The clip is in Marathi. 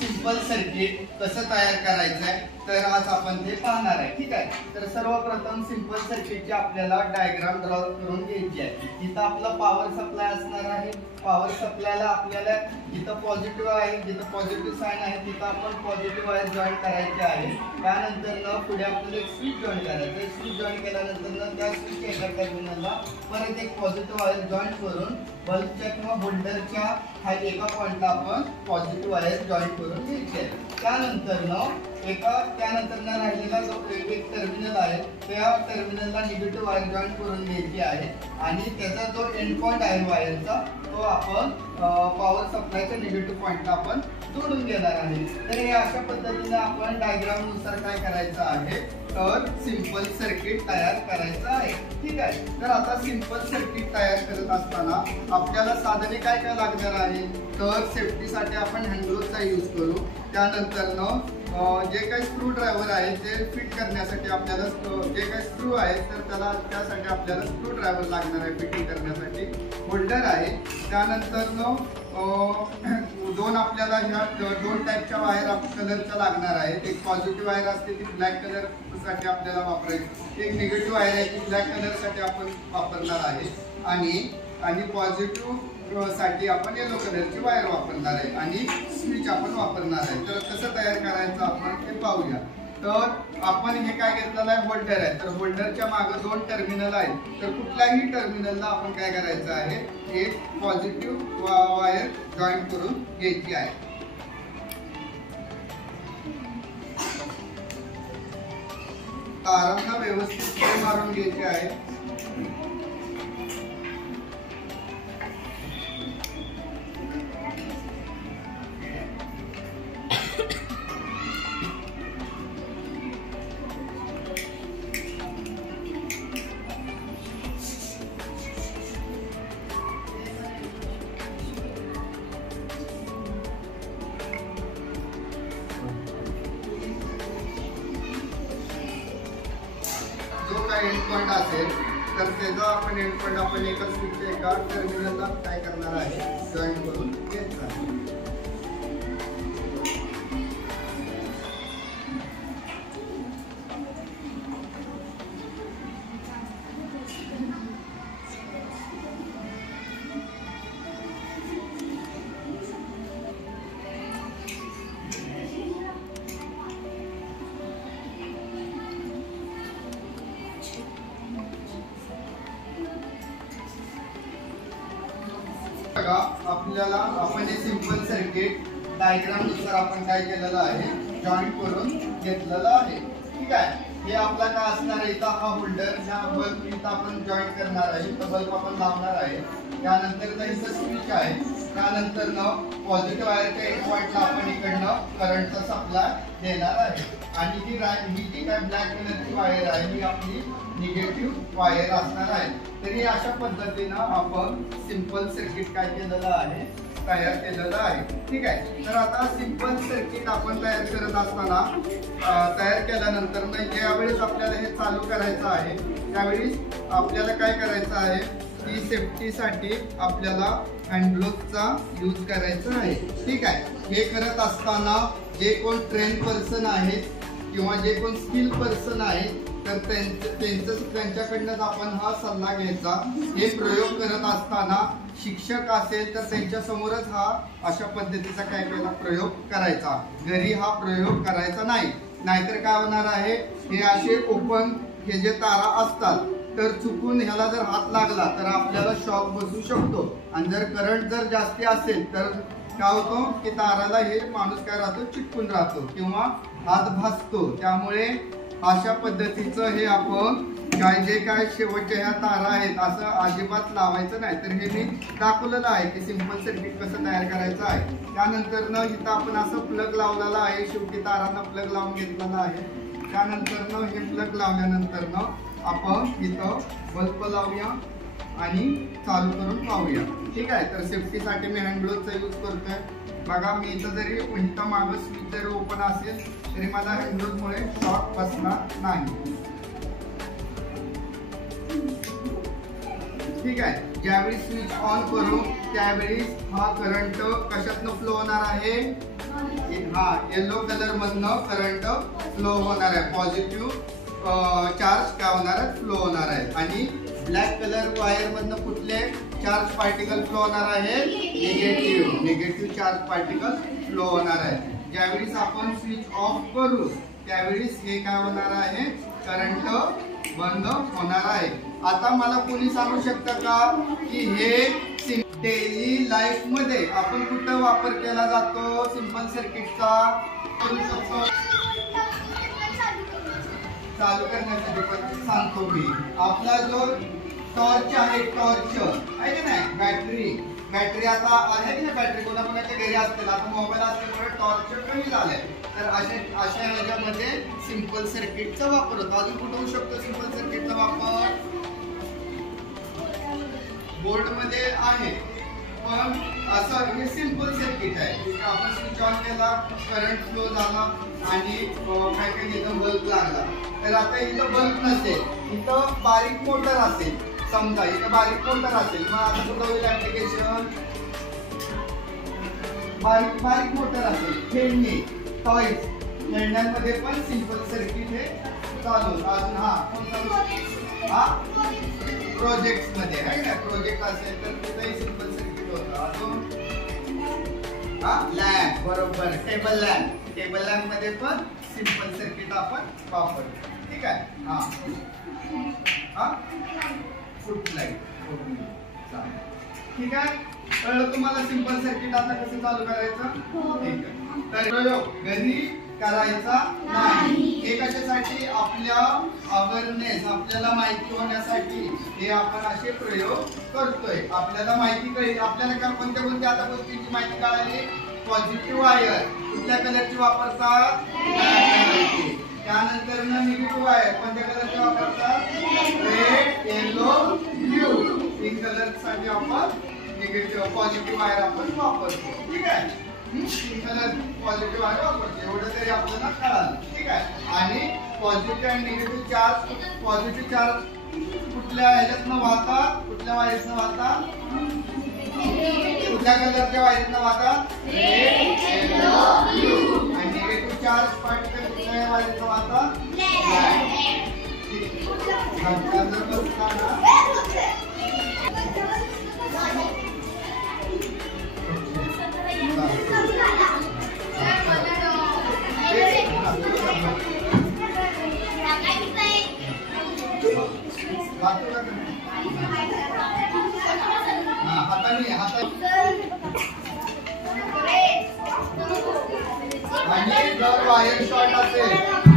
सिंपल सर्किट कसं तयार करायचं आहे तर आज आपण ते पाहणार आहे. ठीक आहे. तर सर्वप्रथम सिंपल सर्किटची आपल्याला डायग्राम ड्रॉ करून घ्यायची आहे. इथं आपला पॉवर सप्लाय असणार आहे. पॉवर सप्लायला आपल्याला जिथं पॉझिटिव्ह आहे, जिथं पॉझिटिव्ह साइन आहे तिथं आपण पॉझिटिव्ह वायर जॉईन करायचे आहे. त्यानंतर पुढे आपल्याला एक स्विच जॉईन करायचं आहे. स्विच जॉईन केल्यानंतर त्या स्विचच्या एका टर्मिनलला परत एक पॉझिटिव्ह वायर जॉईन करून बल्बच्या किंवा होल्डरच्या खाली एका पॉइंटला आपण पॉझिटिव्ह वायर जॉईन करून घ्यायची आहे. त्यानंतर राहिलेला जो एक टर्मिनल आहे त्या टर्मिनलला निगेटिव्ह वायर जॉईन करून घ्यायची आहे आणि त्याचा जो एंड पॉइंट आहे वायरचा तो आपण पॉवर सप्लायच्या निगेटिव्ह पॉइंटला आपण जोडून घेणार आहे. तर हे अशा पद्धतीने आपण डायग्राम नुसार काय करायचं आहे तर सिंपल सर्किट तयार करायचं आहे. ठीक आहे. तर आता सिंपल सर्किट तयार करत असताना आपल्याला साधने काय काय लागणार आहे तर सेफ्टीसाठी आपण हँडग्लोव्हचा यूज करू. त्यानंतर जे काही स्क्रू ड्रायव्हर आहे ते फिट करण्यासाठी आपल्याला जे काही स्क्रू आहे तर त्यासाठी आपल्याला स्क्रू ड्रायव्हर लागणार आहे फिटिंग करण्यासाठी. होल्डर आहे. त्यानंतर दोन आपल्याला ह्या दोन टाईपच्या वायर कलरच्या लागणार आहेत. एक पॉझिटिव्ह वायर असते ती ब्लॅक कलर साठी आपल्याला वापरायची. एक निगेटिव्ह वायर आहे ती ब्लॅक कलर साठी आपण वापरणार आहे आणि पॉझिटिव्ह साठी आपण येलो कलरची वायर वापरणार आहे आणि स्विच आपण वापरणार आहे. तर कसं तयार करायचं आपण ते पाहूया. तर आपण हे काय घेतलेलं आहे होल्डर आहे. तर होल्डरच्या मागे दोन टर्मिनल आहेत. तर कुठल्याही टर्मिनलला आपण काय करायचं आहे एक पॉझिटिव्ह वायर जॉईन करून घ्यायची आहे. तारांना व्यवस्थित मारून घ्यायचे आहे. एंड पॉइंट असेल तर त्याचा आपण एंड पॉइंट आपण एका स्विचच्या एका टर्मिनलला काय करणार आहे जॉईन करून घेतला. आपल्याला आपण हे सिंपल सर्किट डायग्राम नुसार आपण काय केलेलं आहे जॉईन करून घेतलेलं आहे. ठीक आहे. हे आपला काय असणार आहे इथं हा होल्डर ह्या बल्ब इथं आपण जॉईन करणार आहे. इथं बल्ब आपण लावणार आहे. त्यानंतर इथं स्विच आहे. त्यानंतर पॉझिटिव्ह वायरच्या एंड पॉइंटला आपण इकडनं करंटचा सप्लाय देणार आहे आणि ही जी काय ब्लॅक कलरची वायर आहे ही आपली निगेटिव्ह वायर असणार आहे. तरी अशा पद्धतीनं आपण सिंपल सर्किट काय केलेलं आहे तयार केलेलं आहे. ठीक आहे. तर आता सिंपल सर्किट आपण तयार करत असताना तयार केल्यानंतर ज्यावेळेस आपल्याला हे चालू करायचं आहे त्यावेळी आपल्याला काय करायचं आहे की सेफ्टीसाठी आपल्याला हँडग्लोव्हचा यूज करायचा आहे. ठीक आहे. हे करत असताना जे कोण ट्रेन पर्सन आहेत किंवा जे कोण स्किल पर्सन आहेत तर त्यांच्याकडनं आपण हा सल्ला घ्यायचा. हे प्रयोग करत असताना शिक्षक असेल तर त्यांच्या समोरच हा अशा पद्धतीचा काय केला प्रयोग करायचा. घरी हा प्रयोग करायचा नाही. नाहीतर काय होणार आहे हे असे ओपन हे जे तारा असतात तर चुकून ह्याला जर हात लागला तर आपल्याला शॉक बसू शकतो आणि जर करंट जर जास्ती असेल तर काय होतो की ताराला हे माणूस काय राहतो चिटकून राहतो किंवा हात भासतो. त्यामुळे अशा पद्धतीचं हे आपण जे काय शेवटच्या ह्या तारा आहेत असं अजिबात लावायचं नाही. तर हे मी दाखवलेलं आहे की सिंपल सर्किट कसं तयार करायचं आहे. त्यानंतर इथं आपण असं प्लग लावलेला आहे. शेवटी तारांना प्लग लावून घेतलेला आहे. त्यानंतर हे प्लग लावल्यानंतर आपण इथं बल्ब लावूया आणि चालू करून पाहूया. ठीक आहे. तर सेफ्टीसाठी मी हँडग्लोव्हचा यूज करतोय. बघा मी इथं जरी इथं मागं स्विच जरी ओपन असेल तरी मला हँडग्लोव्हमुळे शॉक बसणार नाही. ठीक आहे. ज्यावेळी स्विच ऑन करू त्यावेळी हा करंट कशातनं फ्लो होणार आहे हा येलो कलर मधनं करंट फ्लो होणार आहे, पॉझिटिव्ह चार्ज काय होणार आहे, फ्लो होणार आहे. आणि ब्लॅक कलर वायर मधनं कुठले चार्ज पार्टिकल फ्लो होणार आहे, निगेटिव्ह चार्ज पार्टिकल फ्लो होणार आहे. ज्यावेळेस आपण स्विच ऑफ करू त्यावेळेस हे काय होणार आहे, करंट बंद होणार आहे. आता मला कोणी सांगू शकतं का की हे डेली लाईफ मध्ये आपण कुठं वापर केला जातो सिंपल सर्किटचा? चालू करण्यासाठी पण सांगतो मी. आपला जो टॉर्च आहे, टॉर्च आहे की नाही, बॅटरी आता आहे की नाही, बॅटरी कोणाकोणाच्या घरी असतील. आता मोबाईल असल्यामुळे टॉर्च कमी झालाय, तर अशा ह्याच्यामध्ये सिंपल सर्किटचा वापर होतो. अजून कुठं होऊ शकतो सिंपल सर्किटचा वापर? बोर्ड मध्ये आहे, पण असं हे सिंपल सर्किट आहे. आपण स्विच ऑन केला, करंट फ्लो झाला आणि काय काय इथं बल्ब लागला. तर आता इथं बल्ब नसेल, इथं बारीक मोटर असेल. समजा इथं बारीक मोटर असेल, मग आता कुठं होईल ऍप्लिकेशन? बारीक मोटर असेल, खेळणी, टॉयज, खेळण्यांमध्ये पण सिंपल सर्किट हे चालू. अजून प्रोजेक्ट मध्ये आहे ना, प्रोजेक्ट असेल तर तिथेही सिंपल सर्किट होतं. अजून लॅम्प, बरोबर, टेबल लॅम्प मध्ये पण सिंपल सर्किट आपण वापरतो. ठीक आहे. Foot light. ठीक आहे, कळलं तुम्हाला सिंपल सर्किट आता कसं चालू करायचं? ठीक आहे. तर प्रयोग घरी करायचा नाही. हे कशासाठी? आपल्या अवेअरनेस, आपल्याला माहिती होण्यासाठी हे आपण असे प्रयोग करतोय. आपल्याला माहिती कळली, आपल्याला काय कोणत्या आता गोष्टींची माहिती कळाली. पॉझिटिव्ह वायर कुठल्या कलरची वापरतात? त्यानंतर निगेटिव्ह वायर कोणत्या कलरची वापरतात? Red, yellow, blue. Pink colour साठी आपण निगेटिव्ह, पॉझिटिव्ह वायर आपण वापरतो. ठीक आहे, पिंक कलर पॉझिटिव्ह वायर वापरतो. एवढं तरी आपल्याला कळालं. ठीक आहे. आणि पॉझिटिव्ह आणि निगेटिव्ह चार्ज, पॉझिटिव्ह चार्ज कुठल्या ह्याच्यातनं वाहतात, कुठल्या वायरतनं वाहतात, कुठल्या कलरच्या वायरतनं वाहतात? Red, yellow, blue. आणि निगेटिव्ह चार्ज पार्टिकल कुठल्या वायरतनं वाहतात? ब्लॅक. आणि जर वायर शॉर्ट असेल